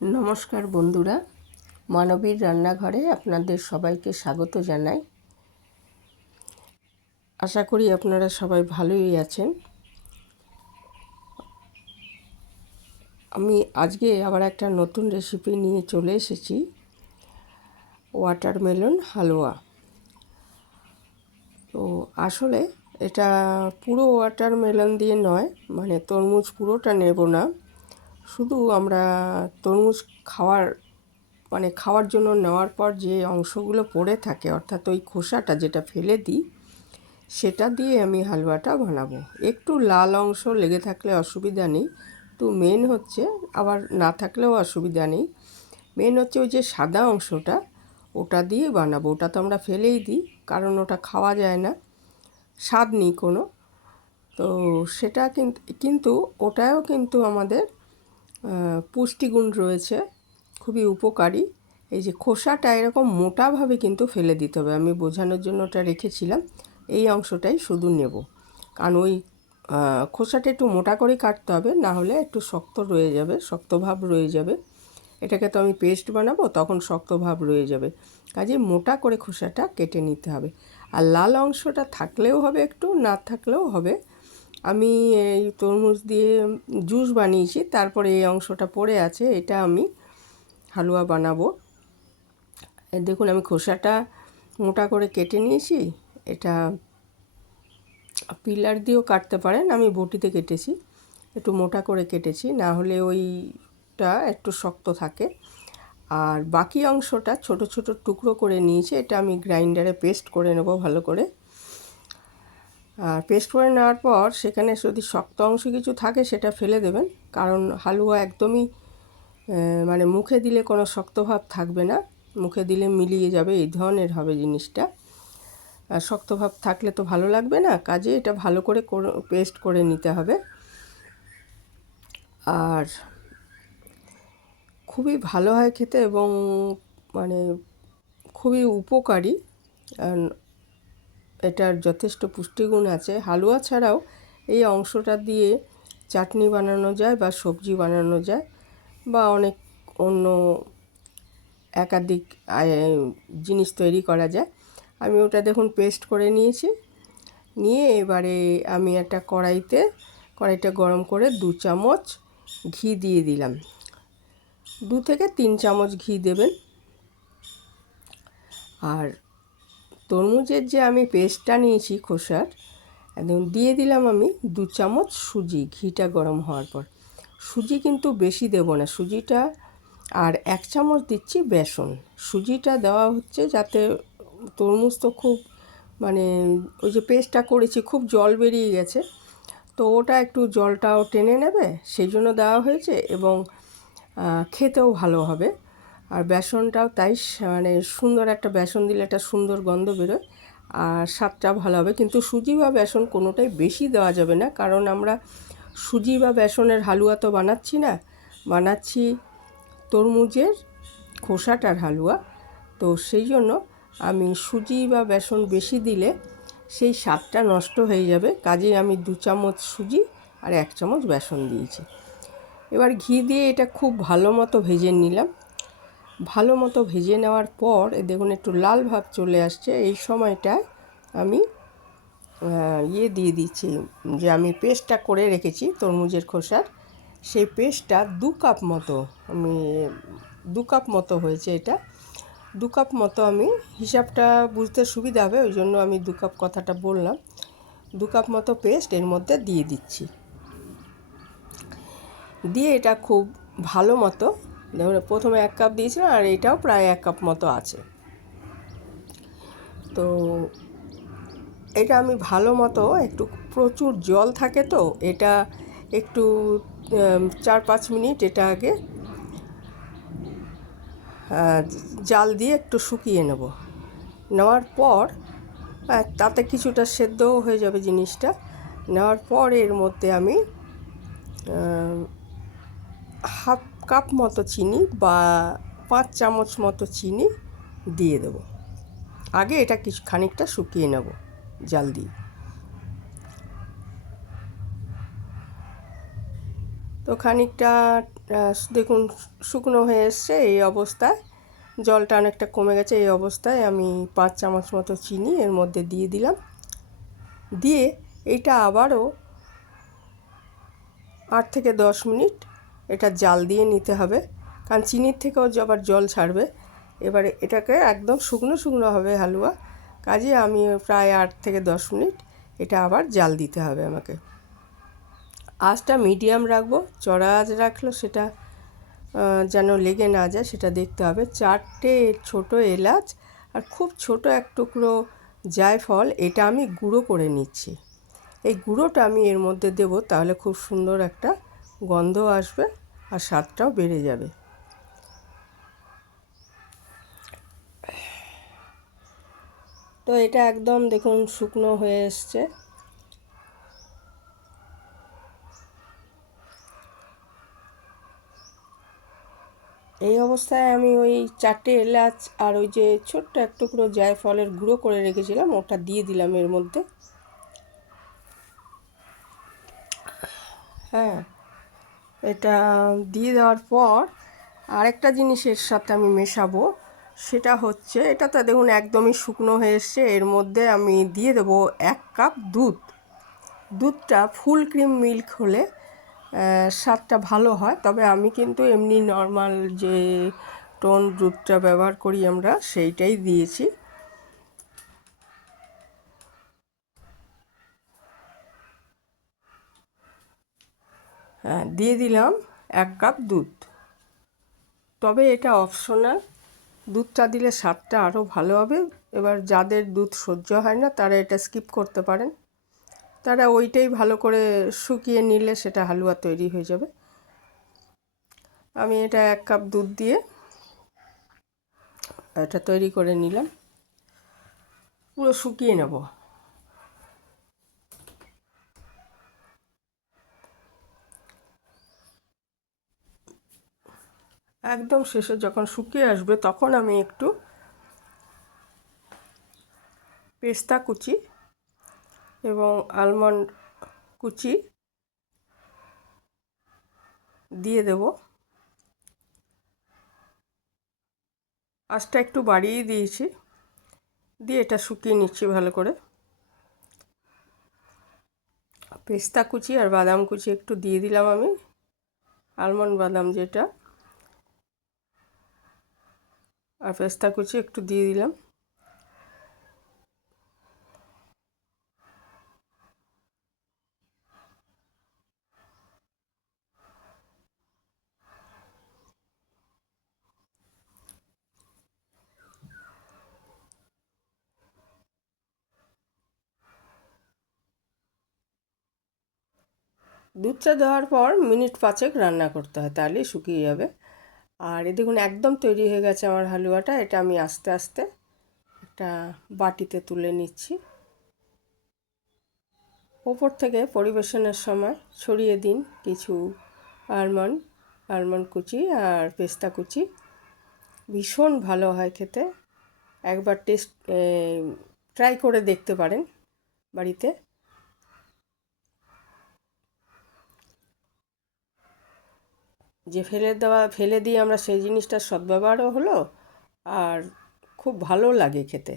নমস্কার বন্ধুরা, মানবীর রান্নাঘরে আপনাদের সবাইকে স্বাগত জানাই। আশা করি আপনারা সবাই ভালোই আছেন। আমি আজকে আবার একটা নতুন রেসিপি নিয়ে চলে এসেছি, ওয়াটারমেলন হালুয়া। তো আসলে এটা পুরো ওয়াটারমেলন দিয়ে নয়, মানে তরমুজ পুরোটা নেব না, শুধু আমরা তরমুজ খাওয়ার জন্য নেওয়ার পর যে অংশগুলো পড়ে থাকে, অর্থাৎ ওই খোসাটা যেটা ফেলে দিই, সেটা দিয়ে আমি হালুয়াটা বানাবো। একটু লাল অংশ লেগে থাকলে অসুবিধা নেই, তো মেন হচ্ছে, আবার না থাকলেও অসুবিধা নেই, মেন হচ্ছে ওই যে সাদা অংশটা, ওটা দিয়ে বানাবো। ওটা তো আমরা ফেলেই দিই, কারণ ওটা খাওয়া যায় না, স্বাদ নেই কোনো। তো সেটা কিন্তু ওটাও কিন্তু আমাদের পুষ্টিগুণ রয়েছে, খুবই উপকারী। এই যে খোসাটা এরকম মোটাভাবে কিন্তু ফেলে দিতে হবে, আমি বোঝানোর জন্য ওটা রেখেছিলাম। এই অংশটাই শুধু নেব, কারণ ওই খোসাটা একটু মোটা করে কাটতে হবে, না হলে একটু শক্ত রয়ে যাবে, শক্ত ভাব রয়ে যাবে। এটাকে তো আমি পেস্ট বানাবো, তখন শক্ত ভাব রয়ে যাবে, কাজে মোটা করে খোসাটা কেটে নিতে হবে। আর লাল অংশটা থাকলেও হবে, একটু না থাকলেও হবে। আমি এই তরমুজ দিয়ে জুস বানিয়েছি, তারপরে এই অংশটা পড়ে আছে, এটা আমি হালুয়া বানাবো। দেখুন, আমি খোসাটা মোটা করে কেটে নিয়েছি। এটা পিলার দিয়েও কাটতে পারেন, আমি বটিতে কেটেছি, একটু মোটা করে কেটেছি, না হলে ওইটা একটু শক্ত থাকে। আর বাকি অংশটা ছোট ছোট টুকরো করে নিয়েছি, এটা আমি গ্রাইন্ডারে পেস্ট করে নেব ভালো করে। আর পেস্ট করে নেওয়ার পর সেখানে যদি শক্ত অংশ কিছু থাকে সেটা ফেলে দেবেন, কারণ হালুয়া একদমই মানে মুখে দিলে কোনো শক্ত ভাব থাকবে না, মুখে দিলে মিলিয়ে যাবে, এই ধরনের হবে জিনিসটা। আর শক্ত ভাব থাকলে তো ভালো লাগবে না, কাজে এটা ভালো করে পেস্ট করে নিতে হবে। আর খুবই ভালো হয় খেতে, এবং মানে খুবই উপকারী, এটার যথেষ্ট পুষ্টিগুণ আছে। হালুয়া ছাড়াও এই অংশটা দিয়ে চাটনি বানানো যায়, বা সবজি বানানো যায়, বা অনেক অন্য একাধিক জিনিস তৈরি করা যায়। আমি ওটা দেখুন পেস্ট করে নিয়েছি, নিয়ে এবারে আমি একটা কড়াইটা গরম করে 2 চামচ ঘি দিয়ে দিলাম। 2 থেকে 3 চামচ ঘি দেবেন। আর তরমুজের যে আমি পেস্টটা নিয়েছি খোসার, একদম দিয়ে দিলাম আমি 2 চামচ সুজি, ঘিটা গরম হওয়ার পর। সুজি কিন্তু বেশি দেব না, সুজিটা, আর 1 চামচ দিচ্ছি বেসন। সুজিটা দেওয়া হচ্ছে যাতে তরমুজ তো খুব, মানে ওই যে পেস্টটা করেছি খুব জল বেরিয়ে গেছে, তো ওটা একটু জলটাও টেনে নেবে, সেই জন্য দেওয়া হয়েছে, এবং খেতেও ভালো হবে। আর বেসনটাও তাই, মানে সুন্দর একটা বেসন দিলে একটা সুন্দর গন্ধ বেরোয়, আর স্বাদটা ভালো হবে। কিন্তু সুজি বা বেসন কোনোটাই বেশি দেওয়া যাবে না, কারণ আমরা সুজি বা বেসনের হালুয়া তো বানাচ্ছি না, বানাচ্ছি তরমুজের খোসাটার হালুয়া। তো সেই জন্য আমি সুজি বা বেসন বেশি দিলে সেই স্বাদটা নষ্ট হয়ে যাবে, কাজেই আমি 2 চামচ সুজি আর 1 চামচ বেসন দিয়েছি। এবার ঘি দিয়ে এটা খুব ভালো মতো ভেজে নিলাম। ভালো মতো ভেজে নেওয়ার পর দেখুন একটু লাল ভাব চলে আসছে, এই সময়টায় আমি দিয়ে দিচ্ছি, যে আমি পেস্টটা করে রেখেছি তরমুজের খোসার, সেই পেস্টটা 2 কাপ মতো, আমি 2 কাপ মতো হয়েছে এটা। 2 কাপ মতো, আমি হিসাবটা বুঝতে সুবিধা হবে ওই জন্য আমি 2 কাপ কথাটা বললাম। 2 কাপ মতো পেস্ট এর মধ্যে দিয়ে দিচ্ছি, দিয়ে এটা খুব ভালো মতো, দেখুন প্রথমে 1 কাপ দিয়েছিলাম, আর এটাও প্রায় 1 কাপ মতো আছে। তো এটা আমি ভালো মতো, একটু প্রচুর জল থাকে তো, এটা একটু 4-5 মিনিট এটা আগে জাল দিয়ে একটু শুকিয়ে নেওয়ার পর, তাতে কিছুটা সেদ্ধও হয়ে যাবে জিনিসটা। নেওয়ার পর এর মধ্যে আমি হাফ কাপ মতো চিনি বা 5 চামচ মতো চিনি দিয়ে দেবো। আগে এটা খানিকটা শুকিয়ে নেব জাল দিয়ে। তো খানিকটা দেখুন শুকনো হয়ে এসছে। এই অবস্থায় জলটা অনেকটা কমে গেছে। এই অবস্থায় আমি 5 চামচ মতো চিনি এর মধ্যে দিয়ে দিলাম। দিয়ে এইটা আবারও 8 থেকে 10 মিনিট এটা জাল দিয়ে নিতে হবে, কারণ চিনির থেকেও আবার জল ছাড়বে। এবারে এটাকে একদম শুকনো শুকনো হবে হালুয়া, কাজে আমি প্রায় 8 থেকে 10 মিনিট এটা আবার জাল দিতে হবে আমাকে। আঁচটা মিডিয়াম রাখবো, চড়া আঁচ রাখলেও সেটা যেন লেগে না যায় সেটা দেখতে হবে। 4টে ছোটো এলাচ আর খুব ছোট এক টুকরো জায়ফল এটা আমি গুঁড়ো করে নিচ্ছি। এই গুঁড়োটা আমি এর মধ্যে দেব, তাহলে খুব সুন্দর একটা গন্ধ আসবে আর স্বাদটাও বেড়ে যাবে। তো এটা একদম দেখুন শুকনো হয়ে এসছে। এই অবস্থায় আমি ওই 4টে এলাচ আর ওই যে ছোট্ট এক টুকরো জায়ফলের গুঁড়ো করে রেখেছিলাম ওটা দিয়ে দিলাম এর মধ্যে। হ্যাঁ, এটা দিয়ে দেওয়ার পর আরেকটা জিনিসের সাথে আমি মেশাবো, সেটা হচ্ছে এটা তো দেখুন একদমই শুকনো হয়ে এসছে। এর মধ্যে আমি দিয়ে দেবো 1 কাপ দুধ। দুধটা ফুল ক্রিম মিল্ক হলে স্বাদটা ভালো হয়, তবে আমি কিন্তু এমনি নর্মাল যে টোন দুধটা ব্যবহার করি আমরা সেইটাই দিয়েছি। হ্যাঁ, দিয়ে দিলাম 1 কাপ দুধ। তবে এটা অপশনাল, দুধটা দিলে স্বাদটা আরও ভালো হবে। এবার যাদের দুধ সহ্য হয় না তারা এটা স্কিপ করতে পারেন, তারা ওইটাই ভালো করে শুকিয়ে নিলে সেটা হালুয়া তৈরি হয়ে যাবে। আমি এটা 1 কাপ দুধ দিয়ে এটা তৈরি করে নিলাম, পুরো শুকিয়ে নেব। একদম শেষে যখন শুকিয়ে আসবে তখন আমি একটু পেস্তা কুচি এবং আলমন্ড কুচি দিয়ে দেব। আঁচটা একটু বাড়িয়ে দিয়েছি, দিয়ে এটা শুকিয়ে নিচ্ছি ভালো করে। পেস্তা কুচি আর বাদাম কুচি একটু দিয়ে দিলাম আমি, আলমন্ড বাদাম যেটা, আর পেস্তা কুচি একটু দিয়ে দিলাম। দুধটা দেওয়ার পর মিনিট 5 রান্না করতে হয়, তাহলেই শুকিয়ে যাবে। আর এ দেখুন একদম তৈরি হয়ে গেছে আমার হালুয়াটা। এটা আমি আস্তে আস্তে একটা বাটিতে তুলে নিচ্ছি। ওপর থেকে পরিবেশনের সময় ছড়িয়ে দিন কিছু আলমন্ড কুচি আর পেস্তা কুচি। ভীষণ ভালো হয় খেতে, একবার ট্রাই করে দেখতে পারেন বাড়িতে। যে ফেলে দিয়ে আমরা সেই জিনিসটার সদ্ব্যবহারও হলো আর খুব ভালো লাগে খেতে।